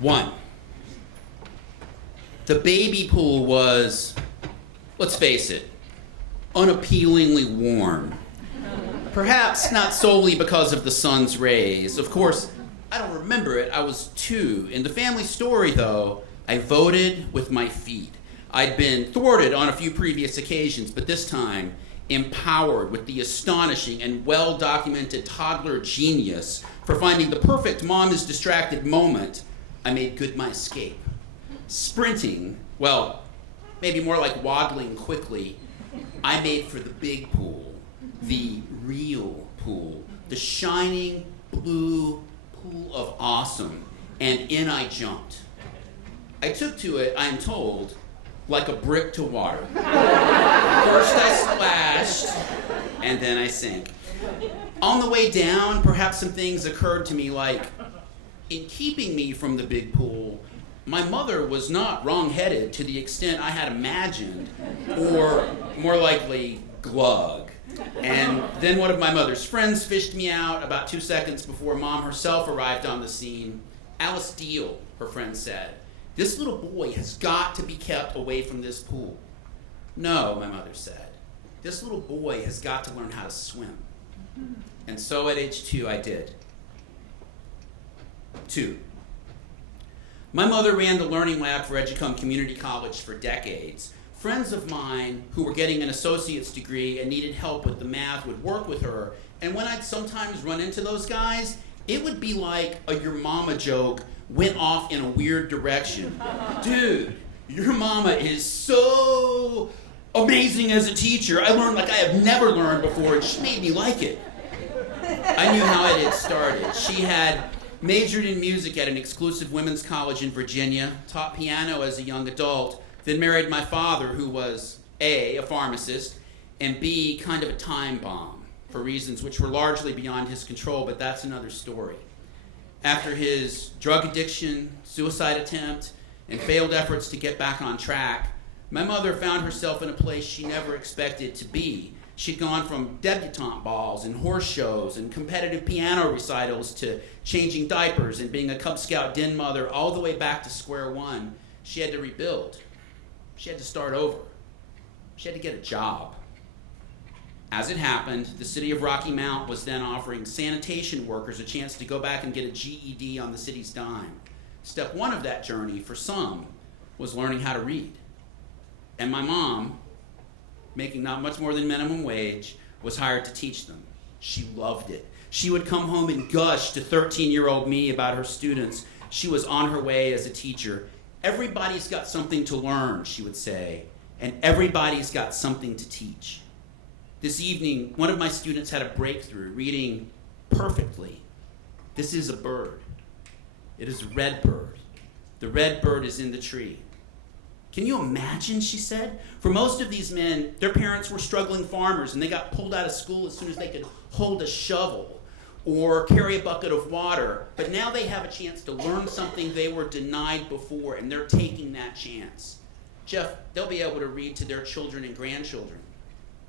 One, the baby pool was, let's face it, unappealingly warm. Perhaps not solely because of the sun's rays. Of course, I don't remember it. I was 2. In the family story, though, I voted with my feet. I'd been thwarted on a few previous occasions, but this time, empowered with the astonishing and well-documented toddler genius for finding the perfect mom is distracted moment, I made good my escape. Sprinting, well, maybe more like waddling quickly, I made for the big pool, the real pool, the shining blue pool of awesome, and in I jumped. I took to it, I'm told, like a brick to water. First I splashed, and then I sank. On the way down, perhaps some things occurred to me like, in keeping me from the big pool, my mother was not wrong-headed to the extent I had imagined, or more likely, glug. And then one of my mother's friends fished me out about 2 seconds before Mom herself arrived on the scene. Alice Deal, her friend said, "This little boy has got to be kept away from this pool." "No," my mother said, "this little boy has got to learn how to swim." And so at age 2, I did. 2. My mother ran the Learning Lab for Educom Community College for decades. Friends of mine who were getting an associate's degree and needed help with the math would work with her, and when I'd sometimes run into those guys, it would be like a your mama joke went off in a weird direction. "Dude, your mama is so amazing as a teacher. I learned like I have never learned before, and she made me like it." I knew how it had started. She had majored in music at an exclusive women's college in Virginia, taught piano as a young adult, then married my father, who was A, a pharmacist, and B, kind of a time bomb, for reasons which were largely beyond his control, but that's another story. After his drug addiction, suicide attempt, and failed efforts to get back on track, my mother found herself in a place she never expected to be. She'd gone from debutante balls and horse shows and competitive piano recitals to changing diapers and being a Cub Scout den mother all the way back to square one. She had to rebuild. She had to start over. She had to get a job. As it happened, the city of Rocky Mount was then offering sanitation workers a chance to go back and get a GED on the city's dime. Step 1 of that journey, for some, was learning how to read. And my mom, making not much more than minimum wage, was hired to teach them. She loved it. She would come home and gush to 13-year-old me about her students. She was on her way as a teacher. "Everybody's got something to learn," she would say, "and everybody's got something to teach." This evening, one of my students had a breakthrough, reading perfectly. "This is a bird. It is a red bird. The red bird is in the tree." "Can you imagine?" she said. "For most of these men, their parents were struggling farmers and they got pulled out of school as soon as they could hold a shovel or carry a bucket of water, but now they have a chance to learn something they were denied before, and they're taking that chance. Jeff, they'll be able to read to their children and grandchildren.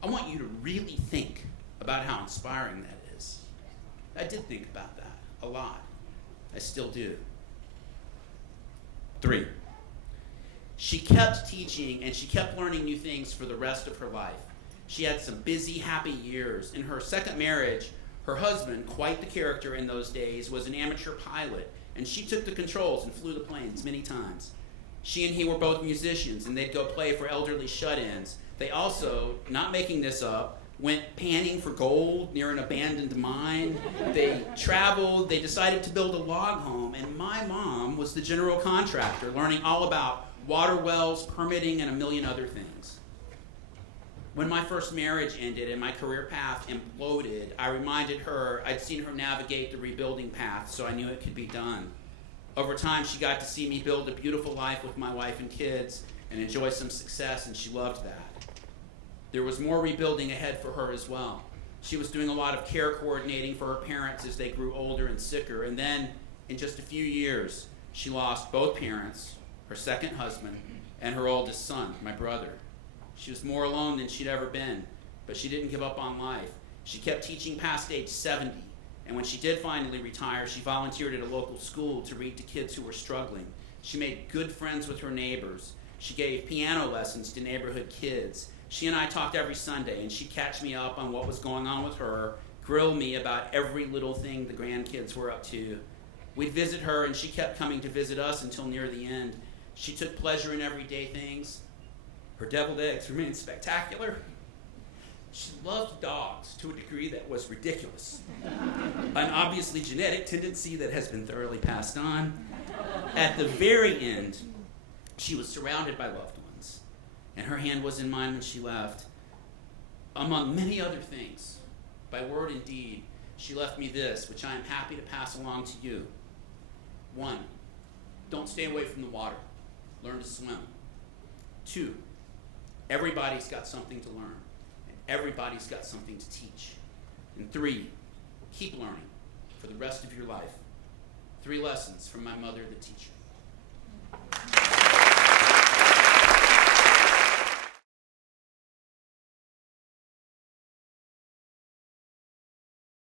I want you to really think about how inspiring that is." I did think about that a lot. I still do. 3. She kept teaching and she kept learning new things for the rest of her life. She had some busy, happy years. In her second marriage, her husband, quite the character in those days, was an amateur pilot, and she took the controls and flew the planes many times. She and he were both musicians, and they'd go play for elderly shut-ins. They also, not making this up, went panning for gold near an abandoned mine. They traveled, they decided to build a log home, and my mom was the general contractor, learning all about water wells, permitting, and a million other things. When my first marriage ended and my career path imploded, I reminded her I'd seen her navigate the rebuilding path, so I knew it could be done. Over time, she got to see me build a beautiful life with my wife and kids and enjoy some success, and she loved that. There was more rebuilding ahead for her as well. She was doing a lot of care coordinating for her parents as they grew older and sicker, and then, in just a few years, she lost both parents, her second husband, and her oldest son, my brother. She was more alone than she'd ever been, but she didn't give up on life. She kept teaching past age 70, And when she did finally retire, she volunteered at a local school to read to kids who were struggling. She made good friends with her neighbors. She gave piano lessons to neighborhood kids. She and I talked every Sunday, and she'd catch me up on what was going on with her, grill me about every little thing the grandkids were up to. We'd visit her, and she kept coming to visit us until near the end. She took pleasure in everyday things. Her deviled eggs remained spectacular. She loved dogs to a degree that was ridiculous. An obviously genetic tendency that has been thoroughly passed on. At the very end, she was surrounded by loved ones, and her hand was in mine when she left. Among many other things, by word and deed, she left me this, which I am happy to pass along to you. 1, don't stay away from the water. Learn to swim. 2, everybody's got something to learn. Everybody's got something to teach. And 3, keep learning for the rest of your life. 3 lessons from my mother, the teacher.